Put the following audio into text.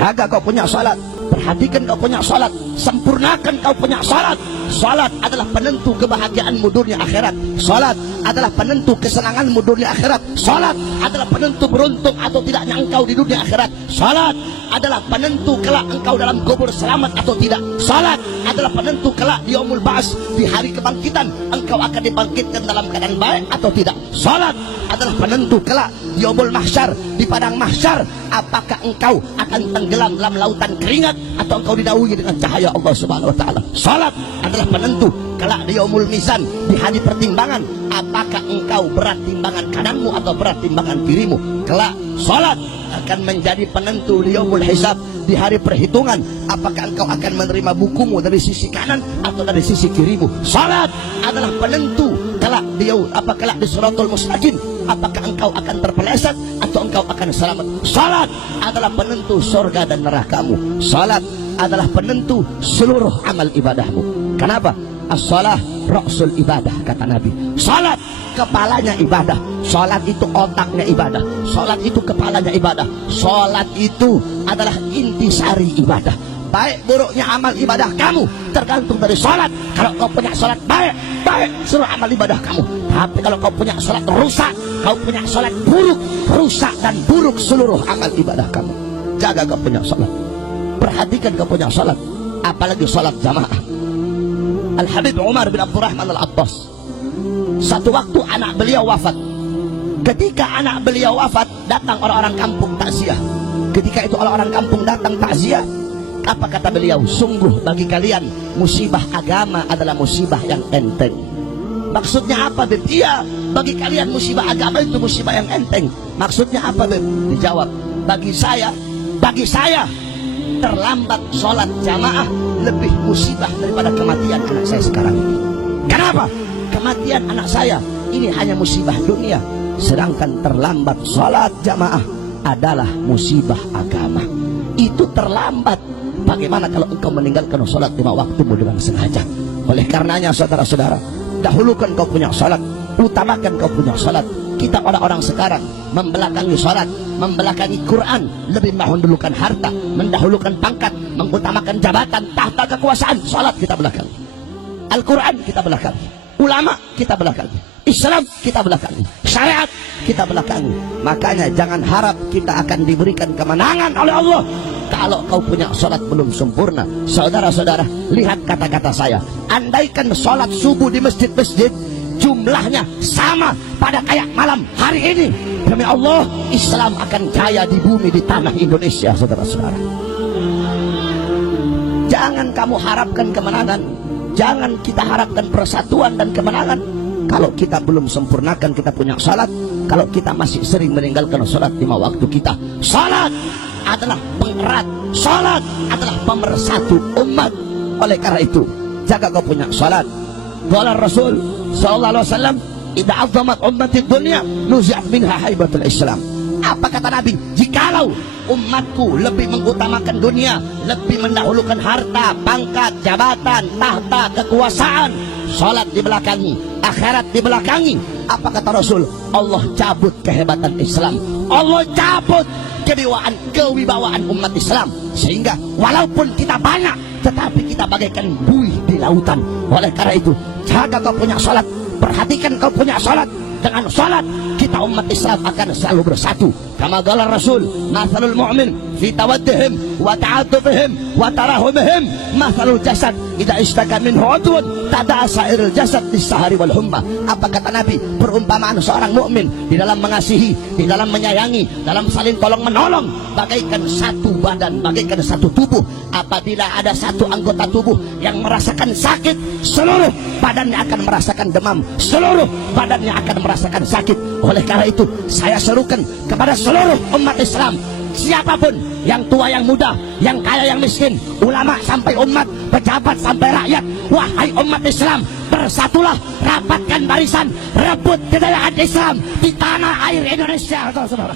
Jaga kau punya salat, perhatikan kau punya salat, sempurnakan kau punya salat. Salat adalah penentu kebahagiaanmu dunia akhirat. Salat adalah penentu kesenanganmu dunia akhirat. Salat adalah penentu beruntung atau tidaknya engkau di dunia akhirat. Salat adalah penentu kelak engkau dalam kubur selamat atau tidak. Salat adalah penentu kelak di yaumul ba'ats, di hari kebangkitan, engkau akan dibangkitkan dalam keadaan baik atau tidak. Salat adalah penentu kelak di yaumul mahsyar, di padang mahsyar, apakah engkau akan tenggelam dalam lautan keringat atau engkau didahului dengan cahaya Allah Subhanahu wa taala. Salat adalah penentu kelak di yaumul mizan, di hari pertimbangan, apakah engkau berat timbangan kananmu atau berat timbangan kirimu. Kelak salat akan menjadi penentu di yaumul hisab, di hari perhitungan, apakah engkau akan menerima bukumu dari sisi kanan atau dari sisi kirimu. Salat adalah penentu kelak di siratul mustaqim, apakah engkau akan terpeleset atau engkau akan selamat. Salat adalah penentu surga dan nerakamu. Salat adalah penentu seluruh amal ibadahmu. Kenapa? As-salah ra'sul ibadah, kata Nabi. Salat kepalanya ibadah. Salat itu otaknya ibadah. Salat itu kepalanya ibadah. Salat itu adalah intisari ibadah. Baik buruknya amal ibadah kamu tergantung dari salat. Kalau kau punya salat baik, baik seluruh amal ibadah kamu. Tapi kalau kau punya salat rusak, kau punya salat buruk, rusak dan buruk seluruh amal ibadah kamu. Jaga kau punya salat, perhatikan kau punya salat, apalagi salat jamaah. Al-Habib Umar bin Abdurrahman Al-Attas, satu waktu anak beliau wafat. Ketika anak beliau wafat, datang orang-orang kampung takziah. Ketika itu orang-orang kampung datang takziah, apa kata beliau? Sungguh bagi kalian musibah agama adalah musibah yang enteng. Maksudnya apa, Beb? Iya, bagi kalian musibah agama itu musibah yang enteng. Maksudnya apa, Beb? Dijawab, bagi saya terlambat sholat jamaah lebih musibah daripada kematian anak saya sekarang ini. Kenapa? Kematian anak saya ini hanya musibah dunia, sedangkan terlambat sholat jamaah adalah musibah agama. Itu terlambat. Bagaimana kalau engkau meninggalkan sholat 5 waktumu dengan sengaja? Oleh karenanya saudara-saudara, dahulukan kau punya sholat, utamakan kau punya sholat. Kita orang-orang sekarang membelakangi sholat, membelakangi Quran, lebih mendahulukan harta, mendahulukan pangkat, mengutamakan jabatan, tahta kekuasaan. Sholat kita belakangi, Al-Quran kita belakangi, ulama kita belakangi, Islam kita belakangi, syariat kita belakangi. Makanya jangan harap kita akan diberikan kemenangan oleh Allah kalau kau punya sholat belum sempurna. Saudara-saudara, lihat kata-kata saya. Andaikan sholat subuh di masjid-masjid jumlahnya sama pada kayak malam hari ini, demi Allah Islam akan jaya di bumi, di tanah Indonesia. Saudara-saudara, jangan kamu harapkan kemenangan, jangan kita harapkan persatuan dan kemenangan kalau kita belum sempurnakan kita punya salat, kalau kita masih sering meninggalkan salat 5 waktu kita. Salat adalah pengerat, salat adalah pemersatu umat. Oleh karena itu, jaga kau punya salat. Qala Rasul sallallahu alaihi wasallam, "Idza 'azzamat ummati dunya, nuzi'at minha haibatul Islam." Apa kata Nabi? Jikalau umatku lebih mengutamakan dunia, lebih mendahulukan harta, pangkat, jabatan, tahta, kekuasaan, salat dibelakangi, akhirat dibelakangi, apa kata Rasul? Allah cabut kehebatan Islam, Allah cabut kewibawaan umat Islam, sehingga walaupun kita banyak tetapi kita bagaikan buih di lautan. Oleh karena itu, jaga kau punya salat, perhatikan kau punya salat. Dengan salat kita umat Islam akan selalu bersatu. Kama qala Rasul, mathalul mu'min fi tawaddihim wa ta'atufihim wa tarahumihim mathalul jasad idza ishtaka minhu 'udwun tada'a sa'irul jasad bis-sahari wal humma. Apa kata Nabi? Perumpamaan seorang mukmin di dalam mengasihi, di dalam menyayangi, dalam saling tolong menolong, bagaikan satu badan, bagaikan satu tubuh. Apabila ada satu anggota tubuh yang merasakan sakit, seluruh badannya akan merasakan demam, seluruh badannya akan merasakan sakit. Oleh karena itu, saya serukan kepada seluruh umat Islam, siapapun, yang tua yang muda, yang kaya yang miskin, ulama sampai umat, pejabat sampai rakyat, wahai umat Islam, bersatulah, rapatkan barisan, rebut kejayaan Islam di tanah air Indonesia. Saudara.